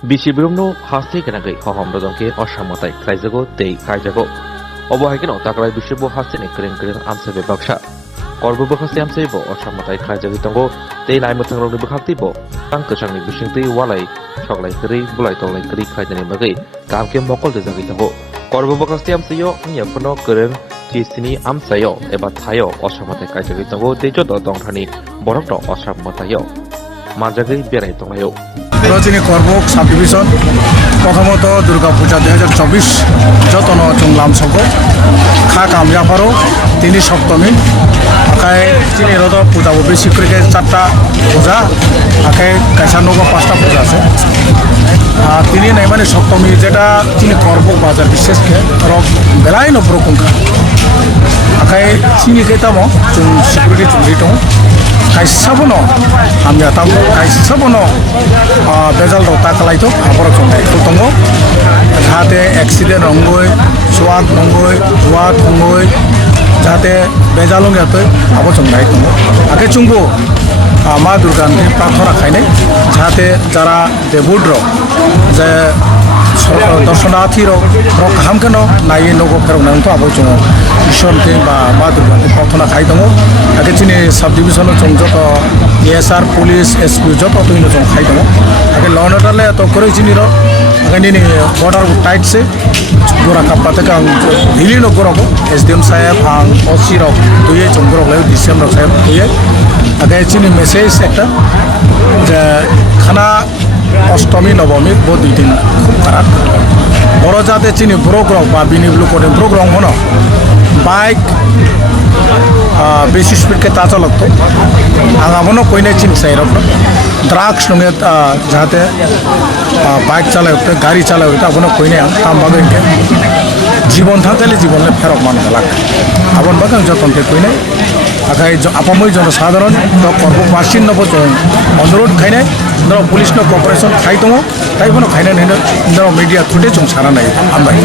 Bisibrum hasti kenagai hohom rodongke osamotai kraijago tei kraijago. Obohaikeno takrai bisibu hasti ni kering amsebe baksa. Korbo bakasti amsebo osamotai kraijagi tongo tei laimutang rogni baktibo. Tang kesangni bisingti walai choklai kri bulai tolai kri kraijani bagai kamke mokol de jagi tongo. Korbo bakasti amseyo nyapono kering Jisini amsayo eba thayo osamotai kraijagi tongo tei joto dongthani borokno osamotayo. Manjagai berai tonglayo. রজনী করবক sub division প্রথমত দুর্গা পূজা 2024 যতন চংলাম সক খা কামজাফারো তিনি সপ্তমী আকাই চিনি রদ পূজা বেশি করে 4টা পূজা আকাই কাইসা নগর 5টা পূজা আছে তিনি নাই মানে সপ্তমী যেটা চিনি করবক বাজার বিশেষকে রক বেলাই নবরকম আকাই চিনি কেতামো जों সিকিউরিটি চুরি দं kaisabano amya tango kaisabano bezal rota kalaito aborok songai tongo jahate accident ongoi swat ongoi duat ongoi jahate bejalong yatoi abo songai tongo age chungbo ma durgani প্রার্থনা খাইনে jahate jara debudro je দর্শনার্থী rock কাহামকেন নাইয়ে নগো ফেরনাং তো আবো जों ঈশ্বরকে বা মা দুর্গাকে প্রার্থনা খাই দङ আগে চিনি সাব ডিভিশন जों যত এসআর পুলিশ এসপি যত তুইনো जों খাই দङ আগে ল এন্ড অর্ডারলে তো করে চিনি র আগে নিনি বর্ডার টাইট সে গোরা কাপাতে কাং ভিলিনো গোরগো এসডিএম সাহেব আং ওসি রক তুইয়ে जों গোরগলে ডিসেম্বর সাহেব তুইয়ে আগে চিনি মেসেজ একটা যে খানা অষ্টমী নবমী বো 2 দিন খুব খারাপ বড় যাতে চিনি প্রোগ্রাম বা বিনিব্লু করে প্রোগ্রাম হনো বাইক বেশি স্পিডকে তা চালাতো আগামনো কইনে চিনি সাইরক ড্রাগস নগে যাতে বাইক চালায় গাড়ি চালায় আবনো কইনে কামবাগে জীবন থাকলে জীবনে ফেরক মান লাগে আবন বাগাং যতনকে কইনে আগাই আপামই জনসাধারণ করবো বাসিন নব অনুরোধ খাইনাই পুলিশ কপারেশন খাই দङ তাই খাইনাই মিডিয়া থ্রুতে जों सारा नायो हामबाय।